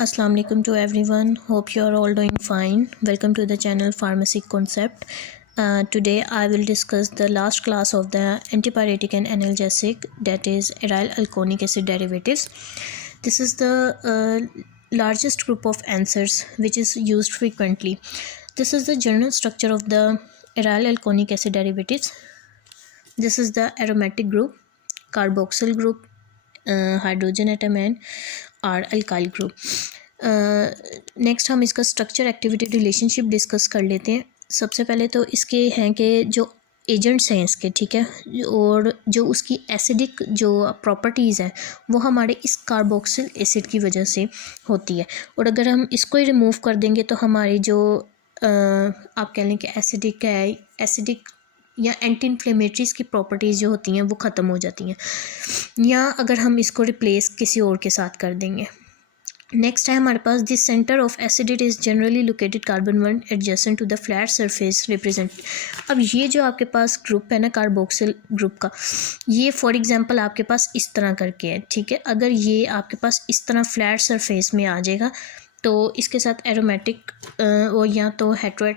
Assalamu alaikum to everyone. Hope you are all doing fine. Welcome to the channel Pharmacy Concept. Today I will discuss the last class of the antipyretic and analgesic, that is aryl alkonic acid derivatives. This is the largest group of answers which is used frequently. This is the general structure of the aryl alkonic acid derivatives. This is the aromatic group, carboxyl group, hydrogen atom and R alkyl group. Next हम इसका structure activity relationship discuss कर लेते हैं। सबसे पहले तो इसके हैं कि जो एजेंट्स हैं इसके, ठीक है, और जो उसकी एसिडिक जो प्रॉपर्टीज़ हैं वो हमारे इस कार्बोक्सिल एसिड की वजह से होती है। और अगर हम इसको ही रिमूव कर देंगे तो हमारी जो आप कह लें कि एसिडिक है, एसिडिक या एंटी इन्फ्लेमेटरीज़ की प्रॉपर्टीज़ जो होती हैं वो ख़त्म हो जाती हैं, या अगर हम इसको रिप्लेस किसी और के साथ कर देंगे। नेक्स्ट है हमारे पास this centre of acidity is generally located carbon 1 adjacent to the flat surface represent. अब ये जो आपके पास ग्रुप है ना कार्बोक्सिल ग्रुप का, ये फॉर एग्जांपल आपके पास इस तरह करके है, ठीक है। अगर ये आपके पास इस तरह फ्लैट सरफेस में आ जाएगा तो इसके साथ एरोमेटिक और या तो हेटेरो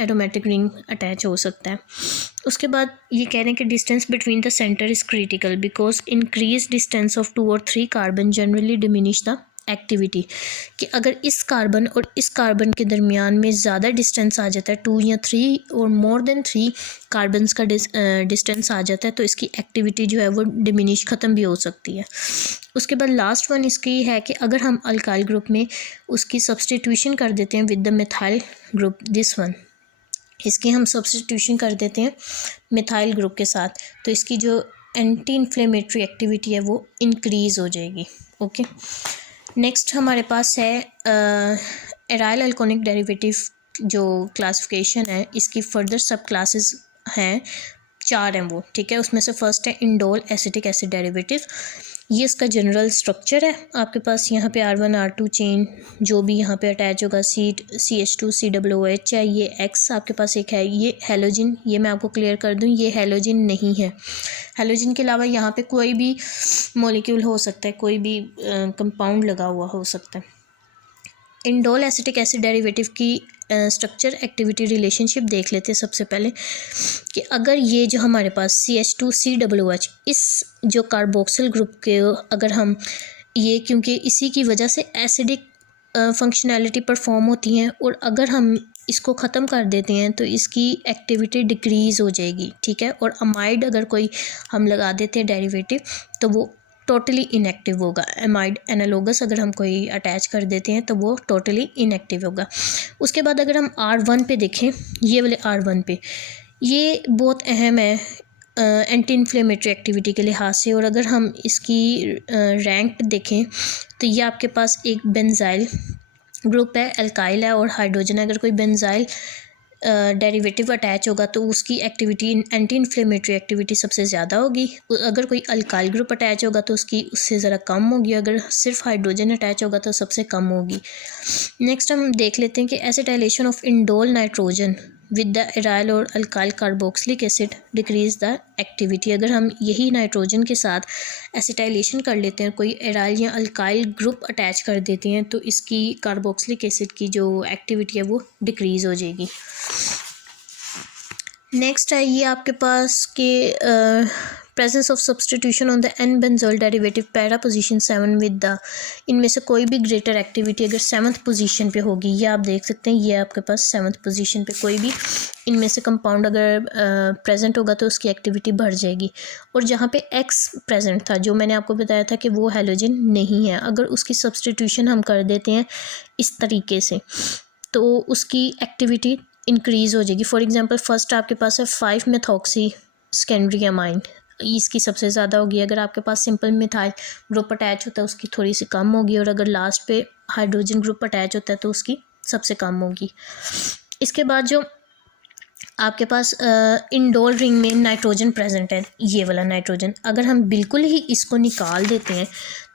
एरोमेटिक रिंग अटैच हो सकता है। उसके बाद ये कह रहे हैं कि distance between the centre is critical because increase distance of 2 और 3 carbon generally diminish the activity. कि अगर इस कार्बन और इस कार्बन के दरमियान में ज़्यादा डिस्टेंस आ जाता है, 2 या 3 और मोर देन 3 कार्बन्स का डिस्टेंस आ जाता है, तो इसकी एक्टिविटी जो है वो डिमिनिश ख़त्म भी हो सकती है। उसके बाद लास्ट वन इसकी है कि अगर हम अल्काइल ग्रुप में उसकी सब्सटीट्यूशन कर देते हैं with the methyl group, this one, इसकी हम सब्स्टिट्यूशन कर देते हैं मिथाइल ग्रुप के साथ, तो इसकी जो एंटी इन्फ्लेमेटरी एक्टिविटी है वो इंक्रीज़ हो जाएगी। ओके, नेक्स्ट हमारे पास है एराइल अल्कोनिक डेरिवेटिव जो क्लासिफिकेशन है, इसकी फर्दर सब क्लासेस हैं, 4 हैं वो, ठीक है। उसमें से फर्स्ट है इंडोल एसिटिक एसिड डेरिवेटिव। ये इसका जनरल स्ट्रक्चर है। आपके पास यहाँ पे R1 R2 चेन जो भी यहाँ पे अटैच होगा, CH2 COOH है, ये X आपके पास एक है, ये हेलोजिन, ये मैं आपको क्लियर कर दूँ, ये हेलोजिन नहीं है। हेलोजिन के अलावा यहाँ पे कोई भी मॉलिक्यूल हो सकता है, कोई भी कंपाउंड लगा हुआ हो सकता है। इंडोल एसिटिक एसिड डेरिवेटिव की स्ट्रक्चर एक्टिविटी रिलेशनशिप देख लेते हैं सबसे पहले। कि अगर ये जो हमारे पास CH2 COOH इस जो कार्बोक्सिल ग्रुप के अगर हम ये, क्योंकि इसी की वजह से एसिडिक फंक्शनैलिटी परफॉर्म होती हैं, और अगर हम इसको ख़त्म कर देते हैं तो इसकी एक्टिविटी डिक्रीज़ हो जाएगी, ठीक है। और अमाइड अगर कोई हम लगा देते हैं डेरिवेटिव तो वो टोटली इनएक्टिव होगा। एमाइड एनालोगस अगर हम कोई अटैच कर देते हैं तो वो टोटली इनएक्टिव होगा। उसके बाद अगर हम R1 पे देखें, ये वाले R1 पे, ये बहुत अहम है एंटी इन्फ्लेमेटरी एक्टिविटी के लिहाज से। और अगर हम इसकी रैंक देखें तो ये आपके पास एक बेंजाइल ग्रुप है, अल्काइल है और हाइड्रोजन। अगर कोई बेंजाइल डेरिवेटिव अटैच होगा तो उसकी एक्टिविटी एंटी इन्फ्लेमेटरी एक्टिविटी सबसे ज़्यादा होगी। अगर कोई अल्काइल ग्रुप अटैच होगा तो उसकी उससे ज़रा कम होगी। अगर सिर्फ हाइड्रोजन अटैच होगा तो सबसे कम होगी। नेक्स्ट हम देख लेते हैं कि acetylation of indole nitrogen with the aryl और alkyl carboxylic acid decrease the activity. अगर हम यही नाइट्रोजन के साथ एसिटाइलेशन कर लेते हैं, कोई एराइल या अल्काइल ग्रुप अटैच कर देते हैं, तो इसकी कार्बोक्सिलिक एसिड की जो एक्टिविटी है वो डिक्रीज़ हो जाएगी। नेक्स्ट है ये आपके पास के presence of substitution on the N benzol derivative para position 7 with the, इनमें से कोई भी ग्रेटर एक्टिविटी अगर 7th पोजीशन पे होगी, ये आप देख सकते हैं, ये आपके पास 7th पोजीशन पे कोई भी इनमें से कंपाउंड अगर प्रेजेंट होगा तो उसकी एक्टिविटी बढ़ जाएगी। और जहाँ पे X प्रेजेंट था, जो मैंने आपको बताया था कि वो हेलोजन नहीं है, अगर उसकी सब्सटीट्यूशन हम कर देते हैं इस तरीके से तो उसकी एक्टिविटी इंक्रीज़ हो जाएगी। फॉर एग्जांपल फर्स्ट आपके पास है 5 मेथॉक्सी सेकेंडरी अमाइन, इसकी सबसे ज़्यादा होगी। अगर आपके पास सिंपल मिथाइल ग्रुप अटैच होता है उसकी थोड़ी सी कम होगी, और अगर लास्ट पे हाइड्रोजन ग्रुप अटैच होता है तो उसकी सबसे कम होगी। इसके बाद जो आपके पास इंडोल रिंग में नाइट्रोजन प्रेजेंट है, ये वाला नाइट्रोजन, अगर हम बिल्कुल ही इसको निकाल देते हैं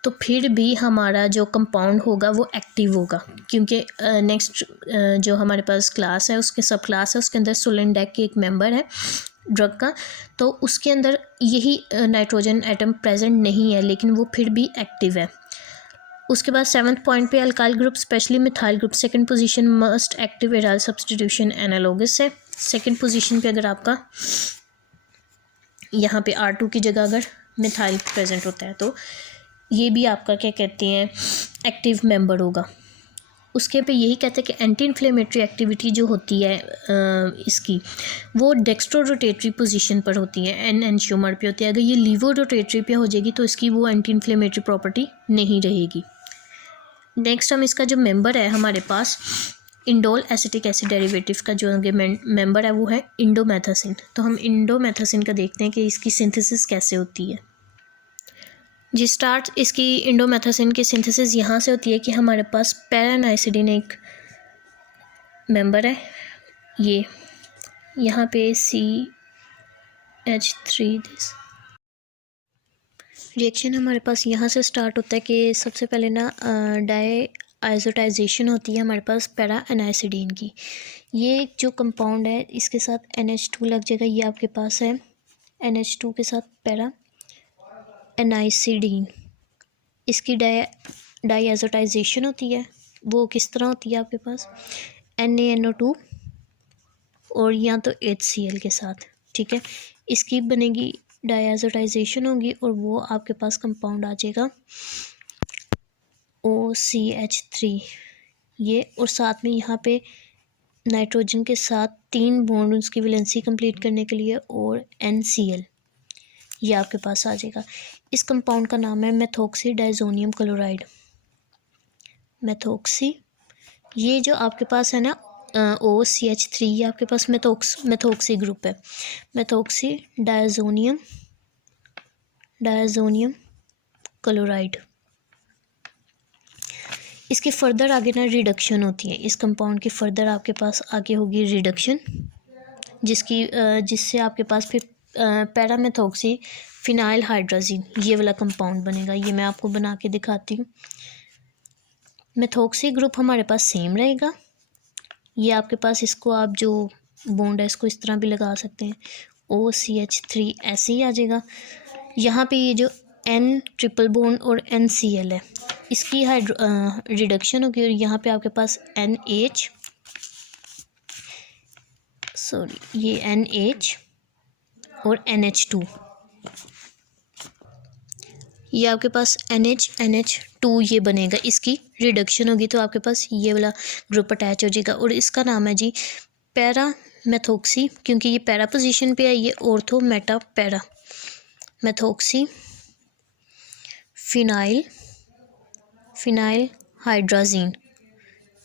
तो फिर भी हमारा जो कंपाउंड होगा वो एक्टिव होगा, क्योंकि नेक्स्ट जो हमारे पास क्लास है उसके सब क्लास है, उसके अंदर सुलेंडेक के एक मेंबर है ड्रग का, तो उसके अंदर यही नाइट्रोजन एटम प्रेजेंट नहीं है लेकिन वो फिर भी एक्टिव है। उसके बाद 7th पॉइंट पे alkyl group specially methyl group second position must active aryl substitution analogous है। सेकंड पोजीशन पे अगर आपका यहाँ पे R2 की जगह अगर मिथाइल प्रेजेंट होता है तो ये भी आपका क्या कहते हैं एक्टिव मेंबर होगा। उसके पे यही कहते हैं कि एंटी इन्फ्लेमेटरी एक्टिविटी जो होती है इसकी वो डेक्स्ट्रो रोटेटरी पोजीशन पर होती है, एन एंशियोमर पे होती है। अगर ये लीवो रोटेटरी पे हो जाएगी तो इसकी वो एंटी इन्फ्लेमेटरी प्रॉपर्टी नहीं रहेगी। नेक्स्ट हम इसका जो मेंबर है हमारे पास इंडोल एसिटिक एसिड डेरिवेटिव का जो मेंबर है वो है इंडोमेथासिन। तो हम इंडोमेथासिन का देखते हैं कि इसकी सिंथेसिस कैसे होती है। जी स्टार्ट इसकी इंडोमेथासिन की सिंथेसिस यहाँ से होती है कि हमारे पास पैरानाइसिडिन एक मेंबर है, ये यहाँ पे CH3 दिस रिएक्शन हमारे पास यहाँ से स्टार्ट होता है कि सबसे पहले ना डाई आइसोटाइजेशन होती है हमारे पास पैरा एनाइसिडीन की। ये जो कंपाउंड है इसके साथ NH2 लग जाएगा, ये आपके पास है NH2 के साथ पैरा एनाइसिडीन। इसकी डाई आइसोटाइजेशन होती है, वो किस तरह होती है आपके पास NaNO2 और या तो HCl के साथ, ठीक है। इसकी बनेगी डाइआज़ोटाइजेशन होगी और वो आपके पास कंपाउंड आ जाएगा OCH3 ये, और साथ में यहाँ पे नाइट्रोजन के साथ 3 बॉन्ड उसकी वैलेंसी कंप्लीट करने के लिए और NCl ये आपके पास आ जाएगा। इस कंपाउंड का नाम है मेथॉक्सी डाइज़ोनियम क्लोराइड। मेथॉक्सी ये जो आपके पास है ना OCH3 ये आपके पास मेथॉक्सी ग्रुप है, मेथॉक्सी डाइज़ोनियम क्लोराइड। इसकी फर्दर आगे ना रिडक्शन होती है, इस कंपाउंड की फर्दर आपके पास आगे होगी रिडक्शन, जिससे आपके पास फिर पैरामेथॉक्सी फिनाइल हाइड्राजीन ये वाला कंपाउंड बनेगा। ये मैं आपको बना के दिखाती हूँ। मेथॉक्सी ग्रुप हमारे पास सेम रहेगा, ये आपके पास इसको आप जो बॉन्ड है इसको इस तरह भी लगा सकते हैं, OCH3 ऐसे ही आ जाएगा। यहाँ पे ये जो N ट्रिपल बॉन्ड और NCl है इसकी रिडक्शन होगी और यहाँ पे आपके पास ये NH और NH2 ये आपके पास NH2 ये बनेगा, इसकी रिडक्शन होगी तो आपके पास ये वाला ग्रुप अटैच हो जाएगा और इसका नाम है जी पैरा मेथॉक्सी, क्योंकि ये पैरा पोजीशन पे है, ये ortho Meta para methoxy phenyl hydrazine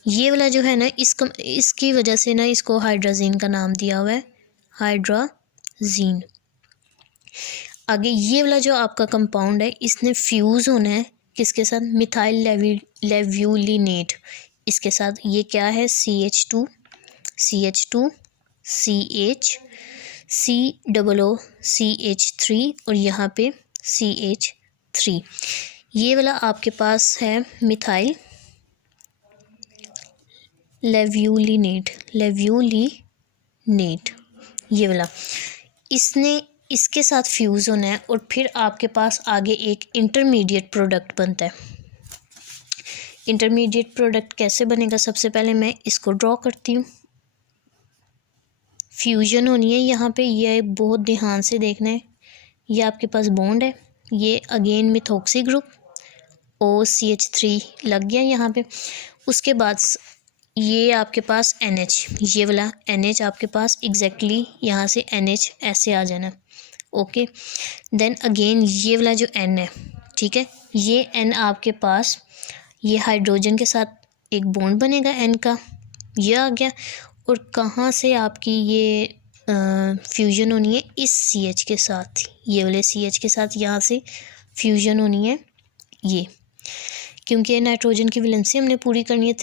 ये वाला जो है ना इसकी वजह से ना इसको हाइड्राजीन का नाम दिया हुआ है, हाइड्राजीन। आगे ये वाला जो आपका कंपाउंड है इसने फ्यूज़ होना है किसके साथ, मिथाइल लेव्यूलिनेट इसके साथ। ये क्या है CH2 CH COOCH3 और यहाँ पे CH3 ये वाला आपके पास है मिथाइल लेव्यूलिनेट ये वाला, इसने इसके साथ फ्यूज़ होना है और फिर आपके पास आगे एक इंटरमीडिएट प्रोडक्ट बनता है। इंटरमीडिएट प्रोडक्ट कैसे बनेगा, सबसे पहले मैं इसको ड्रॉ करती हूँ। फ्यूजन होनी है यहाँ पे, ये बहुत ध्यान से देखना है। ये आपके पास बॉन्ड है, ये अगेन मिथॉक्सी ग्रुप OCH3 लग गया यहाँ पे। उसके बाद ये आपके पास NH ये वाला NH आपके पास एग्जैक्टली यहाँ से NH ऐसे आ जाना, ओके। देन अगेन ये वाला जो N है, ठीक है, ये N आपके पास ये हाइड्रोजन के साथ एक बॉन्ड बनेगा N का, ये आ गया। और कहाँ से आपकी ये फ्यूजन होनी है, इस CH के साथ, ये वाले CH के साथ यहाँ से फ्यूजन होनी है ये, क्योंकि नाइट्रोजन की वैलेंसी हमने पूरी करनी है।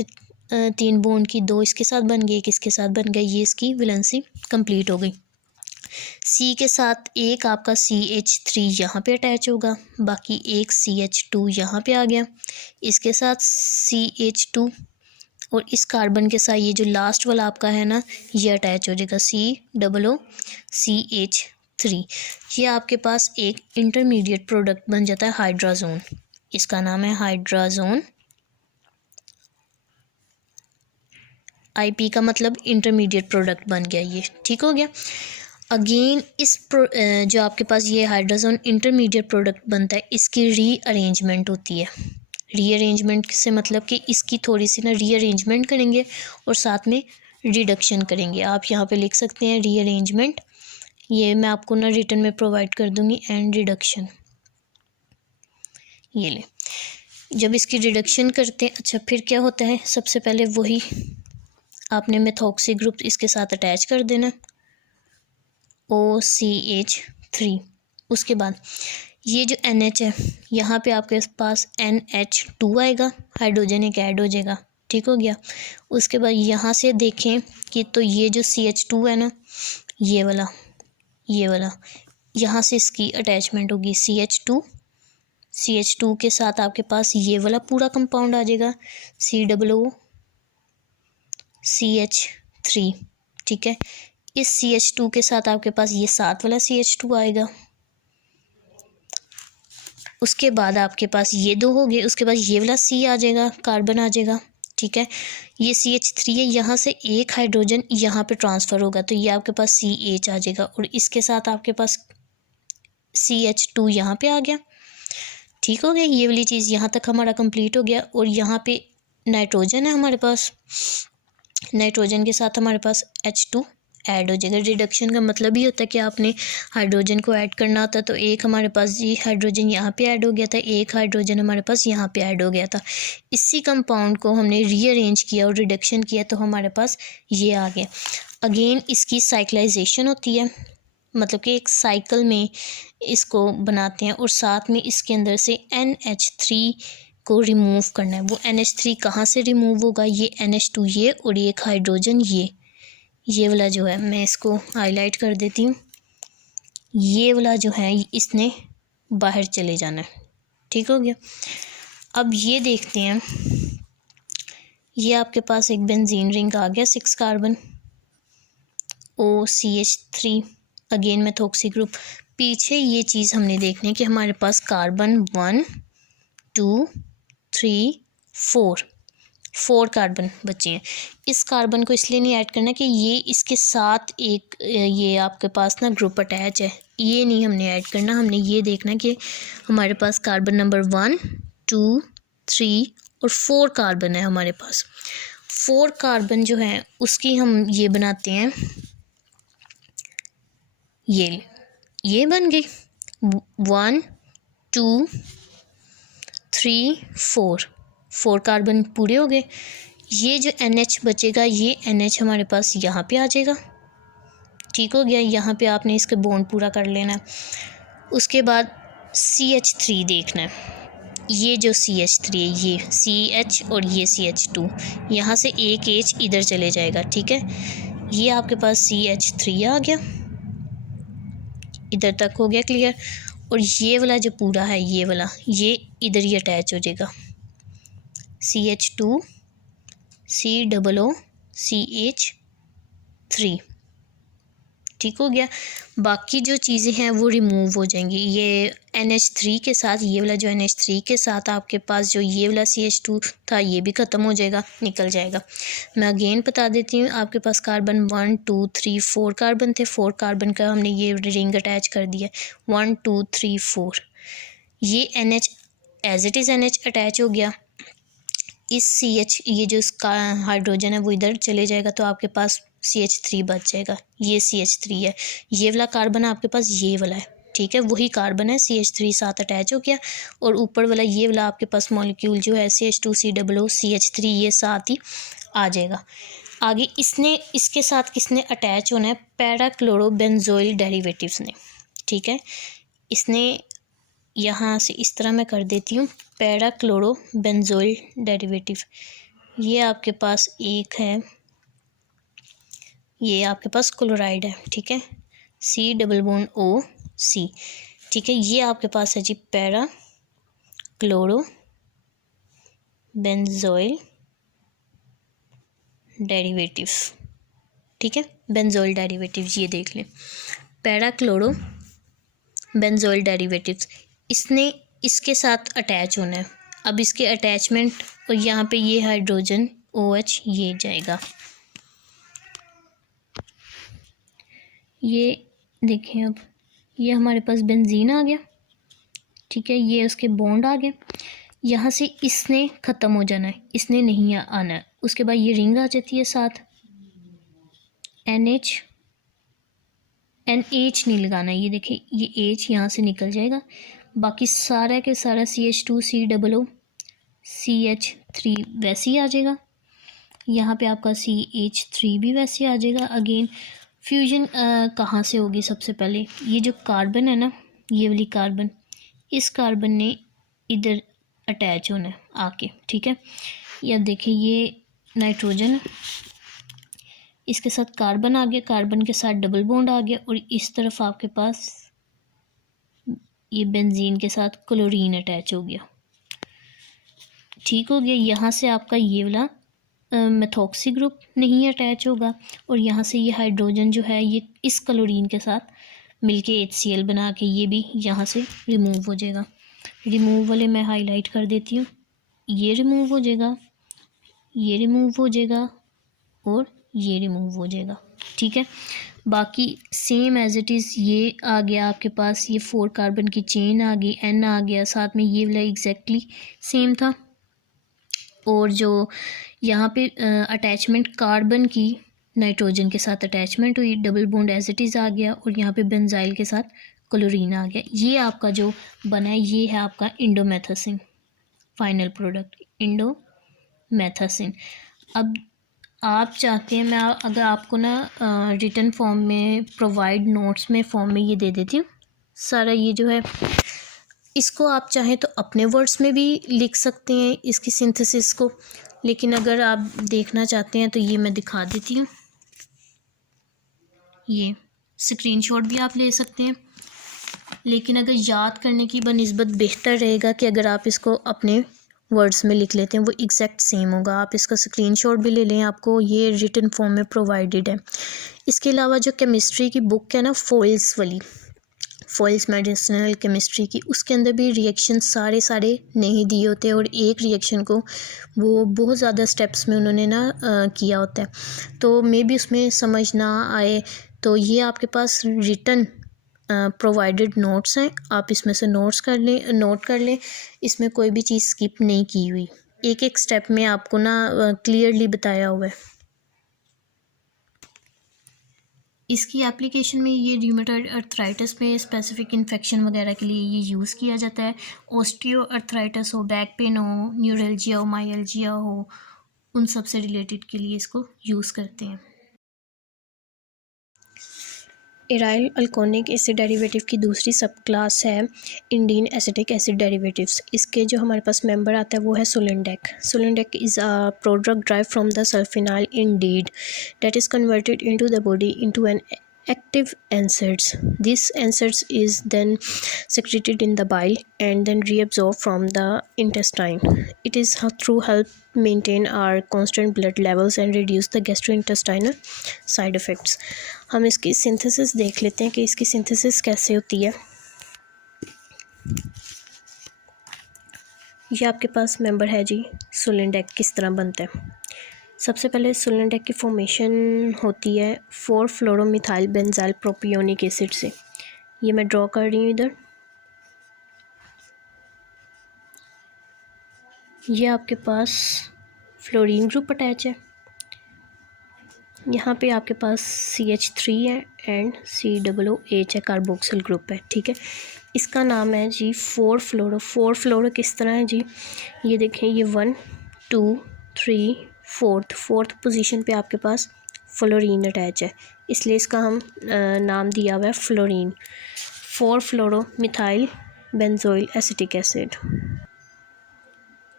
3 बॉन्ड की 2 इसके साथ बन गई, एक इसके साथ बन गई, ये इसकी वैलेंसी कंप्लीट हो गई। C के साथ एक आपका CH3 यहाँ पे अटैच होगा, बाकी एक CH2 यहाँ पे आ गया, इसके साथ CH2 और इस कार्बन के साथ ये जो लास्ट वाला आपका है ना ये अटैच हो जाएगा COOCH3। ये आपके पास एक इंटरमीडिएट प्रोडक्ट बन जाता है हाइड्राजोन, इसका नाम है हाइड्राजोन IP का मतलब इंटरमीडिएट प्रोडक्ट बन गया ये, ठीक हो गया। अगेन जो आपके पास ये हाइड्रोजन इंटरमीडिएट प्रोडक्ट बनता है, इसकी रीअरेंजमेंट होती है। रीअरेंजमेंट से मतलब कि इसकी थोड़ी सी ना रीअरेंजमेंट करेंगे और साथ में रिडक्शन करेंगे। आप यहाँ पे लिख सकते हैं रीअरेंजमेंट, ये मैं आपको ना रिटर्न में प्रोवाइड कर दूँगी, एंड रिडक्शन। ये ले, जब इसकी रिडक्शन करते हैं, अच्छा फिर क्या होता है, सबसे पहले वही आपने मेथॉक्सी ग्रुप इसके साथ अटैच कर देना, OCH3। उसके बाद ये जो NH है, यहाँ पे आपके पास NH2 आएगा, हाइड्रोजन एक ऐड हो जाएगा, ठीक हो गया। उसके बाद यहाँ से देखें कि तो ये जो CH2 है ना, ये वाला यहाँ से इसकी अटैचमेंट होगी CH2 के साथ आपके पास ये वाला पूरा कंपाउंड आ जाएगा COOCH3, ठीक है। इस CH2 के साथ आपके पास ये साथ वाला CH2 आएगा। उसके बाद आपके पास ये दो हो गए, उसके बाद ये वाला C आ जाएगा, कार्बन आ जाएगा, ठीक है। ये CH3 है, यहाँ से एक हाइड्रोजन यहाँ पे ट्रांसफ़र होगा, तो ये आपके पास CH आ जाएगा, और इसके साथ आपके पास CH2 यहाँ पे आ गया, ठीक हो गया। ये वाली चीज़ यहाँ तक हमारा कंप्लीट हो गया। और यहाँ पे नाइट्रोजन है हमारे पास, नाइट्रोजन के साथ हमारे पास H2 ऐड हो जाएगा। रिडक्शन का मतलब ही होता है कि आपने हाइड्रोजन को ऐड करना होता है, तो एक हमारे पास ये हाइड्रोजन यहाँ पे ऐड हो गया था, एक हाइड्रोजन हमारे पास यहाँ पे ऐड हो गया था। इसी कंपाउंड को हमने रीअरेंज किया और रिडक्शन किया, तो हमारे पास ये आ गया। अगेन इसकी साइक्लाइजेशन होती है, मतलब कि एक साइकिल में इसको बनाते हैं, और साथ में इसके अंदर से NH3 को रिमूव करना है। वो NH3 कहाँ से रिमूव होगा, ये NH2 ये, और एक हाइड्रोजन ये वाला जो है, मैं इसको हाईलाइट कर देती हूँ, ये वाला जो है इसने बाहर चले जाना है, ठीक हो गया। अब ये देखते हैं, ये आपके पास एक बेंजीन रिंग आ गया 6 carbon, OCH3, again methoxy group. पीछे ये चीज़ हमने देखनी है कि हमारे पास कार्बन 1 2 3 4 कार्बन बचे हैं। इस कार्बन को इसलिए नहीं ऐड करना कि ये इसके साथ एक ये आपके पास ना ग्रुप अटैच है, ये नहीं हमने ऐड करना। हमने ये देखना कि हमारे पास कार्बन नंबर 1 2 3 और 4 कार्बन है हमारे पास। 4 कार्बन जो है उसकी हम ये बनाते हैं, ये बन गई 1 2 3 4 कार्बन पूरे हो गए। ये जो NH बचेगा, ये NH हमारे पास यहाँ पे आ जाएगा, ठीक हो गया। यहाँ पे आपने इसके बॉन्ड पूरा कर लेना। उसके बाद CH3 देखना है, ये जो CH3 है, ये CH और ये CH2, यहाँ से एक H इधर चले जाएगा, ठीक है। ये आपके पास CH3 आ गया, इधर तक हो गया क्लियर। और ये वाला जो पूरा है, ये वाला ये इधर ही अटैच हो जाएगा, CH2 COOCH3, ठीक हो गया। बाकी जो चीज़ें हैं वो रिमूव हो जाएंगी। ये NH3 के साथ, ये वाला जो NH3 के साथ आपके पास जो ये वाला CH2 था, ये भी ख़त्म हो जाएगा, निकल जाएगा। मैं अगेन बता देती हूँ, आपके पास कार्बन 1 2 3 4 कार्बन थे, 4 कार्बन का हमने ये रिंग अटैच कर दिया, 1 2 3 4। ये NH as it is NH attach हो गया। इस CH, ये जो इसका हाइड्रोजन है वो इधर चले जाएगा, तो आपके पास CH3 बच जाएगा। ये CH3 है, ये वाला कार्बन आपके पास ये वाला है, ठीक है, वही कार्बन है, CH3 साथ अटैच हो गया। और ऊपर वाला ये वाला आपके पास मॉलिक्यूल जो है CH2COOCH3, ये साथ ही आ जाएगा। आगे इसके साथ किसने अटैच होना है, पैराक्लोरोबेंजोइल डेरिवेटिव्स ने, ठीक है। इसने यहाँ से इस तरह मैं कर देती हूँ, पैराक्लोरोबेंजोइल डेरिवेटिव, ये आपके पास एक है, ये आपके पास क्लोराइड है, ठीक है, C+O+C, ठीक है। ये आपके पास है जी पैराक्लोरोबेंजोइल डेरिवेटिव, ठीक है, बेंजोइल डेरिवेटिव्स, ये देख लें, पैराक्लोरोबेंजोइल डेरिवेटिव्स। इसने इसके साथ अटैच होना है। अब इसके अटैचमेंट, और यहाँ पे ये हाइड्रोजन OH ये जाएगा, ये देखें, अब ये हमारे पास बेंजीन आ गया, ठीक है, ये उसके बॉन्ड आ गए। यहाँ से इसने ख़त्म हो जाना है, इसने नहीं आना है। उसके बाद ये रिंग आ जाती है साथ, NH NH नहीं लगाना, ये देखें ये H यहाँ से निकल जाएगा, बाकी सारा के सारा CH2COO CH3 वैसे ही आ जाएगा। यहाँ पे आपका CH3 भी वैसे आ जाएगा। अगेन फ्यूजन कहाँ से होगी? सबसे पहले ये जो कार्बन है ना, ये वाली कार्बन, इस कार्बन ने इधर अटैच होना है आके, ठीक है। ये अब देखिए ये नाइट्रोजन है, इसके साथ कार्बन आ गया, कार्बन के साथ डबल बॉन्ड आ गया, और इस तरफ आपके पास ये बेंजीन के साथ क्लोरीन अटैच हो गया, ठीक हो गया। यहाँ से आपका ये वाला मेथॉक्सी ग्रुप नहीं अटैच होगा, और यहाँ से ये हाइड्रोजन जो है ये इस क्लोरीन के साथ मिलके HCl बना के ये भी यहाँ से रिमूव हो जाएगा। रिमूव वाले मैं हाईलाइट कर देती हूँ, ये रिमूव हो जाएगा, ये रिमूव हो जाएगा, और ये रिमूव हो जाएगा, ठीक है। बाकी सेम एज इट इज़ ये आ गया आपके पास, ये 4 कार्बन की चेन आ गई, N आ गया, साथ में ये वाला एग्जैक्टली सेम था। और जो यहाँ पे अटैचमेंट कार्बन की नाइट्रोजन के साथ अटैचमेंट हुई, double bond as it is आ गया, और यहाँ पे बेंजाइल के साथ क्लोरीन आ गया। ये आपका जो बना है ये है आपका इंडोमेथासिन, फाइनल प्रोडक्ट इंडोमेथासिन। अब आप चाहते हैं, मैं अगर आपको ना रिटन फॉर्म में प्रोवाइड नोट्स में फॉर्म में ये दे देती हूँ सारा, ये जो है इसको आप चाहें तो अपने वर्ड्स में भी लिख सकते हैं इसकी सिंथेसिस को, लेकिन अगर आप देखना चाहते हैं तो ये मैं दिखा देती हूँ। ये स्क्रीनशॉट भी आप ले सकते हैं, लेकिन अगर याद करने की बनिस्बत बेहतर रहेगा कि अगर आप इसको अपने वर्ड्स में लिख लेते हैं, वो एग्जैक्ट सेम होगा। आप इसका स्क्रीनशॉट भी ले लें, आपको ये रिटन फॉर्म में प्रोवाइडेड है। इसके अलावा जो केमिस्ट्री की बुक है ना, फॉइल्स वाली, फॉइल्स मेडिसिनल केमिस्ट्री की, उसके अंदर भी रिएक्शन सारे नहीं दिए होते, और एक रिएक्शन को वो बहुत ज़्यादा स्टेप्स में उन्होंने ना किया होता है, तो मे बी उसमें समझ ना आए। तो ये आपके पास रिटन प्रोवाइडेड नोट्स हैं, आप इसमें से नोट कर लें। इसमें कोई भी चीज़ स्किप नहीं की हुई, एक एक स्टेप में आपको ना क्लियरली बताया हुआ है। इसकी एप्लीकेशन में ये रूमेटॉइड अर्थराइटिस में स्पेसिफिक इन्फेक्शन वगैरह के लिए ये यूज़ किया जाता है। ऑस्टियो अर्थराइटिस हो, बैक पेन हो, न्यूरल्जिया हो, माइल्जिया हो, उन सब से रिलेटेड के लिए इसको यूज़ करते हैं। एराइल अल्कोनिक एसिड डेरिवेटिव की दूसरी सब क्लास है इंडीन एसिटिक एसिड डेरिवेटिव्स। इसके जो हमारे पास मेंबर आता है वो है sulindac. Sulindac is a product drive from the sulfinyl indene that is converted into the body into an active NSAIDs. This NSAIDs is then secreted in the bile and then reabsorbed from the intestine. It is through help maintain our constant blood levels and reduce the gastrointestinal side effects. हम इसकी synthesis देख लेते हैं कि इसकी synthesis कैसे होती है। ये आपके पास मेंबर है जी, सोलिंडेक किस तरह बनता है। सबसे पहले सोलिंडेक की फॉर्मेशन होती है 4-फ्लोरोमिथाइल बेंजाइल प्रोपियोनिक एसिड से। ये मैं ड्रॉ कर रही हूँ इधर। ये आपके पास फ्लोरीन ग्रुप अटैच है, यहाँ पे आपके पास CH3 है एंड COOH है, कार्बोक्सिल ग्रुप है, ठीक है। इसका नाम है जी 4-फ्लोरो। 4-फ्लोरो किस तरह है जी, ये देखें, ये 1 2 3 4th पोजीशन पे आपके पास फ्लोरीन अटैच है, इसलिए इसका हम नाम दिया हुआ है फ्लोरीन, 4-फ्लोरोमिथाइल बेंजोइल एसिटिक एसिड।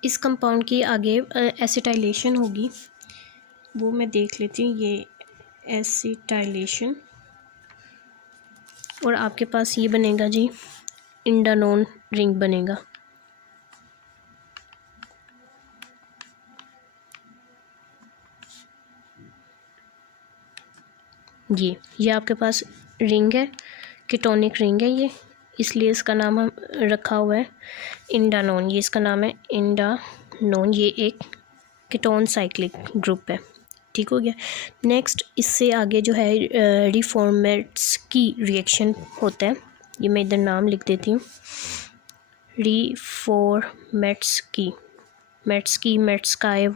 इस कंपाउंड की आगे एसिटाइलेशन होगी, वो मैं देख लेती हूँ। ये एसिटाइलेशन, और आपके पास ये बनेगा जी इंडानोन रिंग बनेगा। ये आपके पास रिंग है, कीटोनिक रिंग है ये, इसलिए इसका नाम हम रखा हुआ है इंडानोन। ये इसका नाम है इंडानोन, ये एक कीटोन साइक्लिक ग्रुप है। ठीक हो गया। नेक्स्ट इससे आगे जो है रिफॉर्मेट्स की रिएक्शन होता है, ये मैं इधर नाम लिख देती हूँ, रिफॉर्मेट्स की, मेट्सकाइव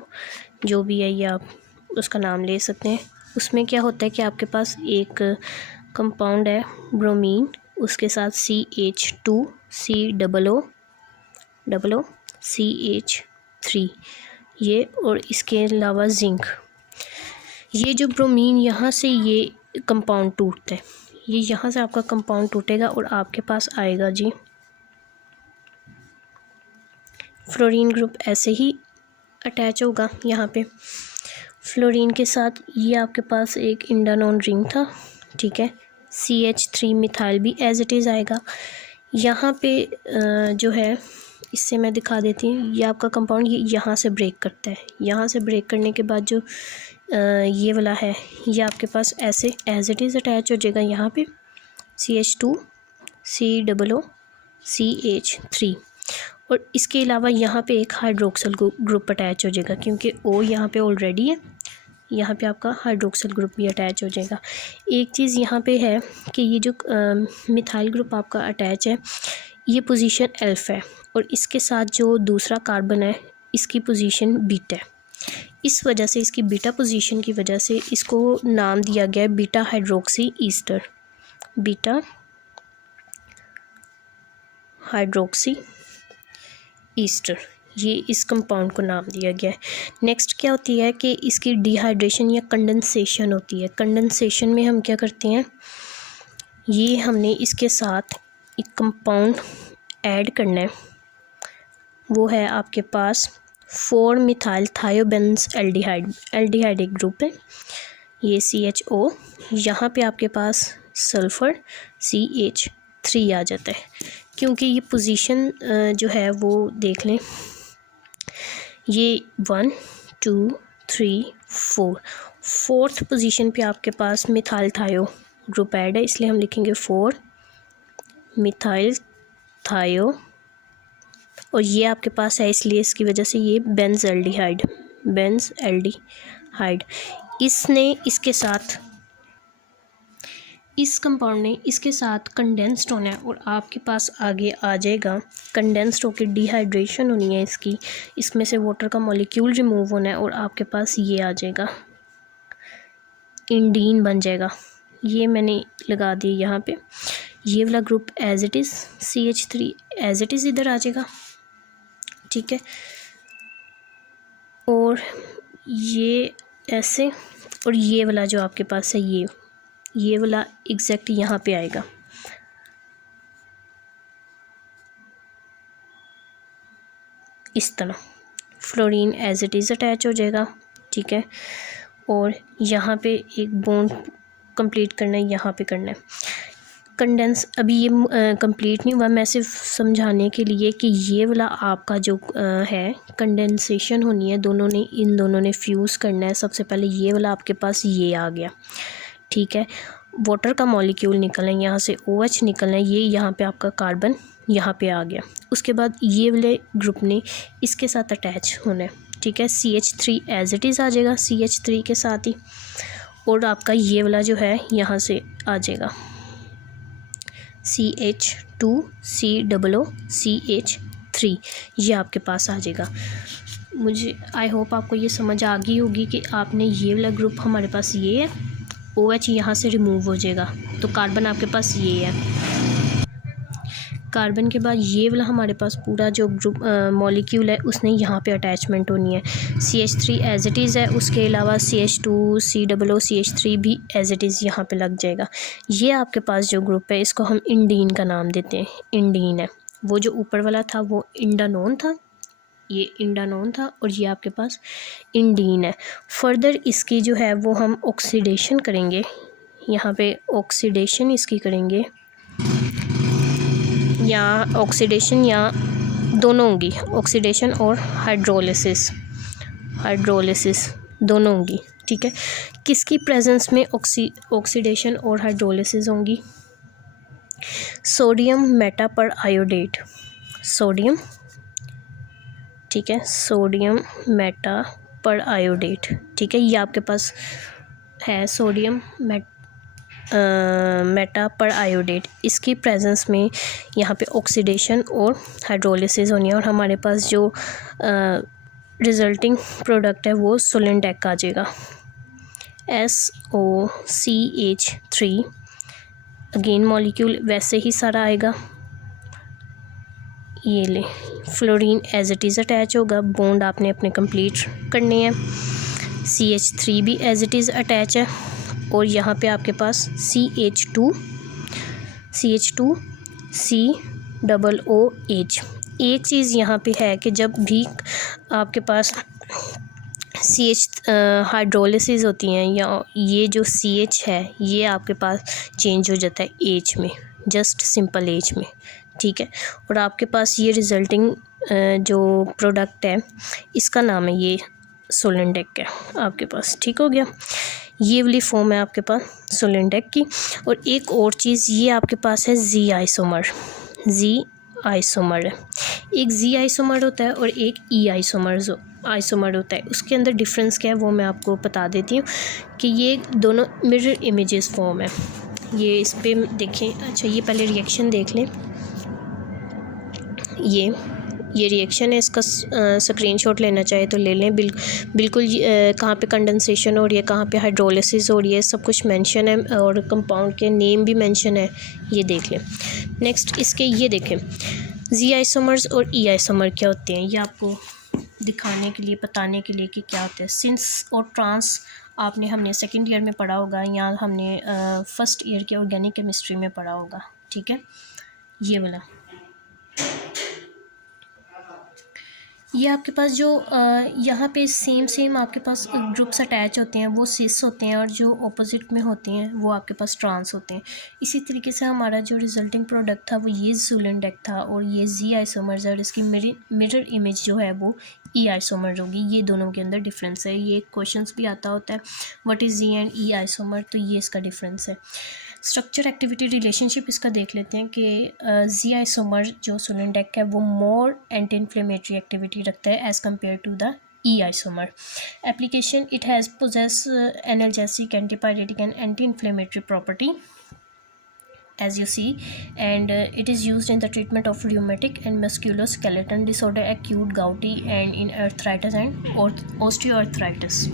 जो भी है, ये आप उसका नाम ले सकते हैं। उसमें क्या होता है कि आपके पास एक कंपाउंड है ब्रोमीन, उसके साथ CH2 COO CH3 ये, और इसके अलावा जिंक। ये जो ब्रोमीन यहाँ से ये कंपाउंड टूटता है, ये यहाँ से आपका कंपाउंड टूटेगा और आपके पास आएगा जी फ्लोरीन ग्रुप, ऐसे ही अटैच होगा यहाँ पे फ्लोरीन के साथ। ये आपके पास एक इंडानोन रिंग था, ठीक है। CH3 मिथाइल भी एज इट इज़ आएगा यहाँ पे। जो है इससे मैं दिखा देती हूँ, ये आपका कंपाउंड ये यहाँ से ब्रेक करता है, यहाँ से ब्रेक करने के बाद जो ये वाला है ये आपके पास ऐसे एज इट इज़ अटैच हो जाएगा यहाँ पे CH2 COO CH3, और इसके अलावा यहाँ पे एक हाइड्रोक्सिल ग्रुप अटैच हो जाएगा, क्योंकि O यहाँ पे ऑलरेडी है, यहाँ पे आपका हाइड्रोक्सिल ग्रुप भी अटैच हो जाएगा। एक चीज़ यहाँ पे है कि ये जो मिथाइल ग्रुप आपका अटैच है, ये पोजीशन एल्फ है, और इसके साथ जो दूसरा कार्बन है इसकी पोजीशन बीटा है। इस वजह से, इसकी बीटा पोजीशन की वजह से इसको नाम दिया गया है beta hydroxy Easter, beta hydroxy Easter, ये इस कंपाउंड को नाम दिया गया है। नेक्स्ट क्या होती है कि इसकी डिहाइड्रेशन या कंडेंसेशन होती है। कंडेंसेशन में हम क्या करते हैं, ये हमने इसके साथ एक कंपाउंड ऐड करना है, वो है आपके पास 4-मिथाइल थायोबेंज एल्डिहाइड एक ग्रुप है, ये CHO, यहाँ पे आपके पास सल्फ़र CH3 आ जाता है। क्योंकि ये पोजीशन जो है वो देख लें, ये 1 2 3 4, फोर्थ पोजीशन पे आपके पास मिथाइल थायो ग्रुप ऐड है, इसलिए हम लिखेंगे 4 मिथाइल थायो, और ये आपके पास है इसलिए इसकी वजह से ये बेंज एल्डिहाइड इसने इसके साथ, इस कंपाउंड ने इसके साथ कंडेंस्ड होना है, और आपके पास आगे आ जाएगा कंडेंस्ड होकर डिहाइड्रेशन होनी है इसकी, इसमें से वाटर का मॉलिक्यूल रिमूव होना है, और आपके पास ये आ जाएगा इंडीन बन जाएगा। ये मैंने लगा दी यहाँ पे, ये वाला group as it is CH3 as it is इधर आ जाएगा, ठीक है। और ये ऐसे, और ये वाला जो आपके पास है ये वाला एग्जैक्ट यहाँ पे आएगा, इस तरह fluorine as it is attach हो जाएगा, ठीक है। और यहाँ पे एक बॉन्ड कंप्लीट करना है, यहाँ पे करना है कंडेंस। अभी ये कंप्लीट नहीं हुआ, मैं सिर्फ समझाने के लिए कि ये वाला आपका जो है कंडेंसेशन होनी है, इन दोनों ने फ्यूज़ करना है। सबसे पहले ये वाला आपके पास ये आ गया, ठीक है। वाटर का मॉलिक्यूल निकलना है, यहाँ से OH निकलना है, ये यहाँ पे आपका कार्बन यहाँ पे आ गया। उसके बाद ये वाले ग्रुप ने इसके साथ अटैच होना है, ठीक है। CH3 एज इट इज़ आ जाएगा CH3 के साथ ही, और आपका ये वाला जो है यहाँ से आ जाएगा CH2 COO CH3, ये आपके पास आ जाएगा। मुझे आई होप आपको ये समझ आ गई होगी कि आपने ये वाला ग्रुप, हमारे पास ये है, OH यहाँ से रिमूव हो जाएगा, तो कार्बन आपके पास ये है। कार्बन के बाद ये वाला हमारे पास पूरा जो ग्रुप मॉलिक्यूल है उसने यहाँ पे अटैचमेंट होनी है। CH3 एज इट इज़ है, उसके अलावा CH2 COO CH3 भी एज इट इज़ यहाँ पे लग जाएगा। ये आपके पास जो ग्रुप है इसको हम इंडीन का नाम देते हैं, इंडीन है। वो जो ऊपर वाला था वो इंडानोन था, ये इंडानोन था, और ये आपके पास इंडीन है। फर्दर इसकी जो है वो हम ऑक्सीडेशन करेंगे, यहाँ पे ऑक्सीडेशन इसकी करेंगे, या ऑक्सीडेशन या दोनों होंगी, ऑक्सीडेशन और हाइड्रोलिसिस दोनों होंगी, ठीक है। किसकी प्रेजेंस में ऑक्सीडेशन और हाइड्रोलिसिस होंगी? सोडियम मेटा पर आयोडेट, सोडियम, ठीक है, सोडियम मेटा पर आयोडेट। ठीक है, ये आपके पास है सोडियम मेटा पर आयोडेट। इसकी प्रेजेंस में यहाँ पे ऑक्सीडेशन और हाइड्रोलिसिस होनी है और हमारे पास जो रिजल्टिंग प्रोडक्ट है वो सोलेंडेक आ जाएगा, SOCH3। अगेन मॉलिक्यूल वैसे ही सारा आएगा, ये ले fluorine as it is attach होगा, बॉन्ड आपने अपने कंप्लीट करने हैं। CH3 भी एज इट इज़ अटैच है और यहाँ पे आपके पास CH2 COOH। एक चीज़ यहाँ पे है कि जब भी आपके पास हाइड्रोलिसिस होती हैं या ये जो CH है ये आपके पास चेंज हो जाता है H में, जस्ट सिंपल H में। ठीक है, और आपके पास ये रिज़ल्टिंग जो प्रोडक्ट है इसका नाम है ये सोलेंडेक है आपके पास। ठीक हो गया, ये वाली फॉर्म है आपके पास सोलेंडेक की। और एक और चीज़ ये आपके पास है Z आइसोमर है। एक Z आइसोमर होता है और एक E आइसोमर होता है। उसके अंदर डिफरेंस क्या है वो मैं आपको बता देती हूँ कि ये दोनों मिरर इमेजेस फॉर्म है। ये इस पर देखें, अच्छा ये पहले रिएक्शन देख लें। ये रिएक्शन है, इसका स्क्रीनशॉट लेना चाहे तो ले लें। बिल्कुल कहाँ पे कंडेंसेशन हो रही है, कहाँ पे हाइड्रोलिसिस हो रही है, सब कुछ मेंशन है और कंपाउंड के नेम भी मेंशन है, ये देख लें। नेक्स्ट इसके ये देखें Z आइसोमर्स और E आइसोमर क्या होते हैं, ये आपको दिखाने के लिए बताने के लिए कि क्या होते हैं। सिंस और ट्रांस हमने सेकेंड ईयर में पढ़ा होगा या हमने फर्स्ट ईयर के ऑर्गेनिक केमिस्ट्री में पढ़ा होगा। ठीक है, ये वाला ये आपके पास जो यहाँ पे सेम आपके पास ग्रुप्स अटैच होते हैं वो सिस होते हैं और जो ऑपोजिट में होते हैं वो आपके पास ट्रांस होते हैं। इसी तरीके से हमारा जो रिजल्टिंग प्रोडक्ट था वो ये सोलेंडेक था और ये Z आइसोमर्स और इसकी मिरर इमेज जो है वो E आइसोमर होगी। ये दोनों के अंदर डिफरेंस है। ये क्वेश्चंस भी आता होता है what is Z and E isomer, तो ये इसका डिफरेंस है। स्ट्रक्चर एक्टिविटी रिलेशनशिप इसका देख लेते हैं कि Z आइसोमर जो सोलेंडेक है वो मोर एंटी इन्फ्लेमेटरी एक्टिविटी रखता है as compare to the E isomer. Application it has possess analgesic, antipyretic and anti inflammatory property as you see, and it is used in the treatment of rheumatic and musculoskeletal disorder, acute gouty, and in arthritis and osteoarthritis।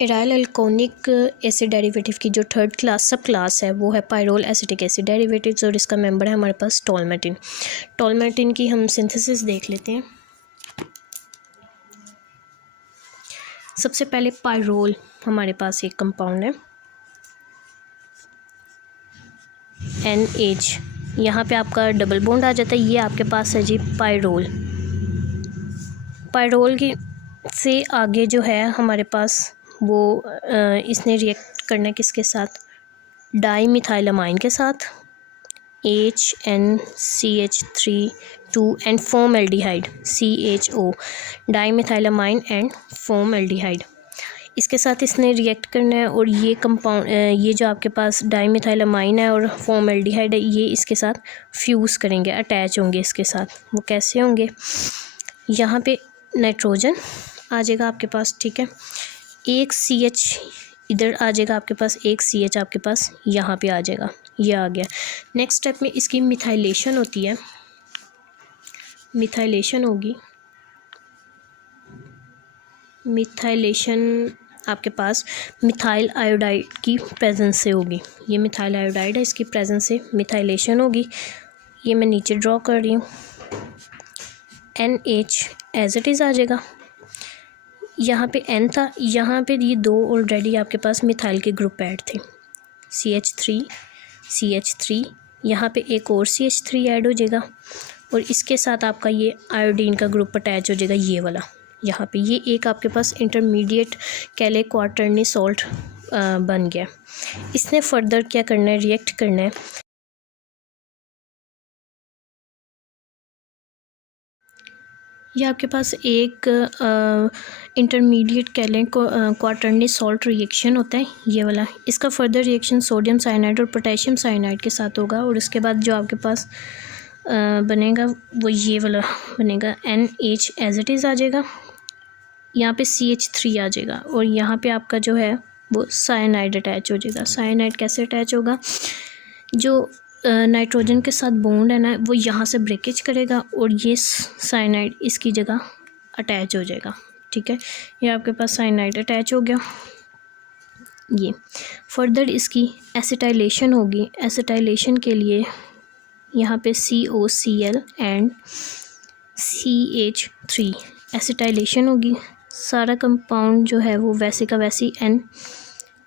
Aryl alkanoic acid derivative की जो third class सब class है वो है pyrrole acetic acid derivatives और इसका member है हमारे पास टॉलमेटिन की हम सिंथेसिस देख लेते हैं। सबसे पहले पायरोल हमारे पास एक कंपाउंड है NH, यहाँ पे आपका डबल बॉन्ड आ जाता है, ये आपके पास है जी पायरोल की से आगे जो है हमारे पास वो इसने रिएक्ट करना है किसके साथ, डाई मिथाइलामाइन के साथ HNCH3 and formaldehyde CHO, dimethylamine and formaldehyde. इसके साथ इसने रिएक्ट करना है और ये कंपाउंड ये जो आपके पास डाई मिथाइलामाइन है और फॉर्मल्डिहाइड है ये इसके साथ फ्यूज़ करेंगे, अटैच होंगे इसके साथ। वो कैसे होंगे, यहाँ पे नाइट्रोजन आ जाएगा आपके पास। ठीक है, एक CH इधर आ जाएगा आपके पास, एक CH आपके पास यहाँ पे आ जाएगा, ये आ गया। नेक्स्ट स्टेप में इसकी मिथाइलेशन होती है, मिथाइलेशन होगी। मिथाइलेशन आपके पास मिथाइल आयोडाइड की प्रेजेंस से होगी। ये मिथाइल आयोडाइड है, इसकी प्रेजेंस से मिथाइलेशन होगी। ये मैं नीचे ड्रॉ कर रही हूँ। NH एज इट इज़ आ जाएगा। यहाँ पे N था, यहाँ पे ये दो ऑलरेडी आपके पास मिथाइल के ग्रुप ऐड थे, CH3 यहाँ पे एक और CH3 ऐड हो जाएगा और इसके साथ आपका ये आयोडीन का ग्रुप अटैच हो जाएगा, ये वाला यहाँ पे। ये एक आपके पास इंटरमीडिएट कैले क्वार्टरनी सॉल्ट बन गया। इसने फर्दर क्या करना है, रिएक्ट करना है। ये आपके पास एक इंटरमीडिएट कैले क्वार्टरनी सॉल्ट रिएक्शन होता है, ये वाला। इसका फर्दर रिएक्शन सोडियम साइनाइड और पोटेशियम साइनाइड के साथ होगा और उसके बाद जो आपके पास बनेगा वो ये वाला बनेगा, NH एज इट इज़ आ जाएगा। यहाँ पे CH3 आ जाएगा और यहाँ पे आपका जो है वो साइनाइड अटैच हो जाएगा। साइनाइड कैसे अटैच होगा, जो नाइट्रोजन के साथ बॉन्ड है ना वो यहाँ से ब्रेकेज करेगा और ये साइनाइड इसकी जगह अटैच हो जाएगा। ठीक है, ये आपके पास साइनाइड अटैच हो गया। ये फर्दर इसकी एसिटाइलेशन होगी। एसिटाइलेशन के लिए यहाँ पे COCl एंड CH3 एसिटाइलेशन होगी। सारा कंपाउंड जो है वो वैसे का वैसे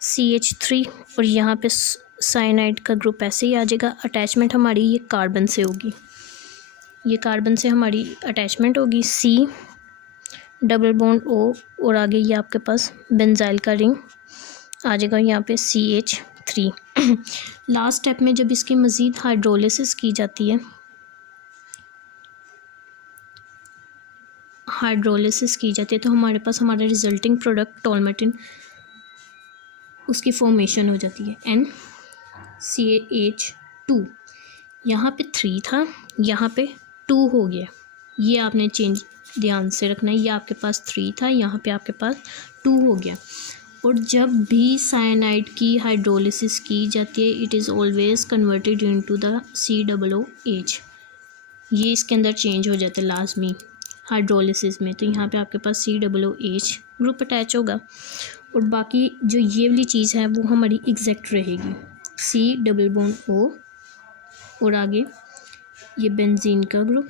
CH3 और यहाँ पे साइनाइड का ग्रुप ऐसे ही आ जाएगा। अटैचमेंट हमारी ये कार्बन से होगी, ये कार्बन से हमारी अटैचमेंट होगी। C डबल बॉन्ड O और आगे ये आपके पास बेंजाइल का रिंग आ जाएगा यहाँ पे CH3। लास्ट स्टेप में जब इसकी मज़ीद हाइड्रोलिसिस की जाती है, तो हमारे पास हमारा रिजल्टिंग प्रोडक्ट टॉलमेटिन उसकी फॉर्मेशन हो जाती है NCH2। यहाँ पे 3 था, यहाँ पे 2 हो गया। ये आपने चेंज ध्यान से रखना है। ये आपके पास 3 था, यहाँ पे आपके पास 2 हो गया। और जब भी साइनाइड की हाइड्रोलिसिस की जाती है it is always converted into the COOH। ये इसके अंदर चेंज हो जाता है लाजमी हाइड्रोलिसिस में। तो यहाँ पे आपके पास COOH ग्रुप अटैच होगा और बाकी जो ये वाली चीज़ है वो हमारी एग्जैक्ट रहेगी। C डबल बॉन्ड O और आगे ये बेंजीन का ग्रुप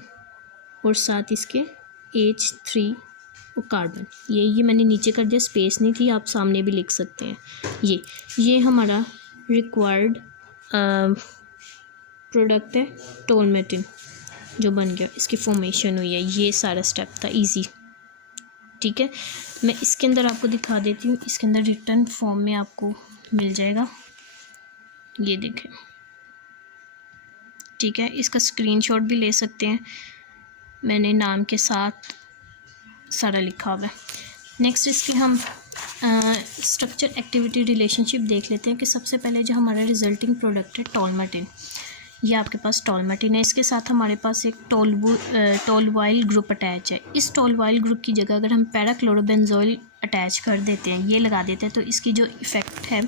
और साथ इसके H3 और कार्बन। ये मैंने नीचे कर दिया, स्पेस नहीं थी, आप सामने भी लिख सकते हैं। ये हमारा रिक्वायर्ड प्रोडक्ट है टॉलमेटिन जो बन गया, इसकी फॉर्मेशन हुई है। ये सारा स्टेप था इजी। ठीक है, मैं इसके अंदर आपको दिखा देती हूँ। इसके अंदर रिटर्न फॉर्म में आपको मिल जाएगा, ये देखें। ठीक है, इसका स्क्रीनशॉट भी ले सकते हैं, मैंने नाम के साथ सारा लिखा हुआ है। नेक्स्ट इसके हम स्ट्रक्चर एक्टिविटी रिलेशनशिप देख लेते हैं कि सबसे पहले जो हमारा रिजल्टिंग प्रोडक्ट है टॉलमेटिन, ये आपके पास टॉलमेटिन है। इसके साथ हमारे पास एक टॉलवाइल ग्रुप अटैच है। इस टॉलवाइल ग्रुप की जगह अगर हम पैराक्लोरोबेंजोइल अटैच कर देते हैं, ये लगा देते हैं, तो इसकी जो इफ़ेक्ट है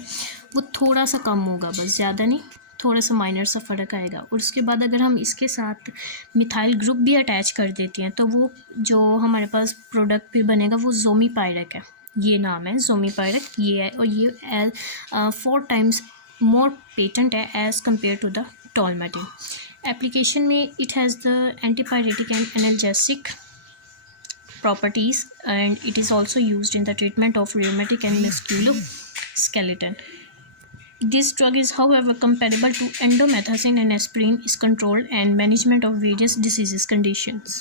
वो थोड़ा सा कम होगा, बस ज़्यादा नहीं, थोड़ा सा माइनर सा फ़र्क आएगा। और उसके बाद अगर हम इसके साथ मिथाइल ग्रुप भी अटैच कर देते हैं तो वो जो हमारे पास प्रोडक्ट भी बनेगा वो ज़ोमीपायरिक है। ये नाम है ज़ोमीपायरिक, ये है। और ये 4 टाइम्स मोर पेटेंट है as compare to the tolmetin. Application में it has the antipyretic and analgesic properties and it is also used in the treatment of rheumatic and musculoskeletal. This drug is however comparable to endomethacin and aspirin is controlled and management of various diseases conditions.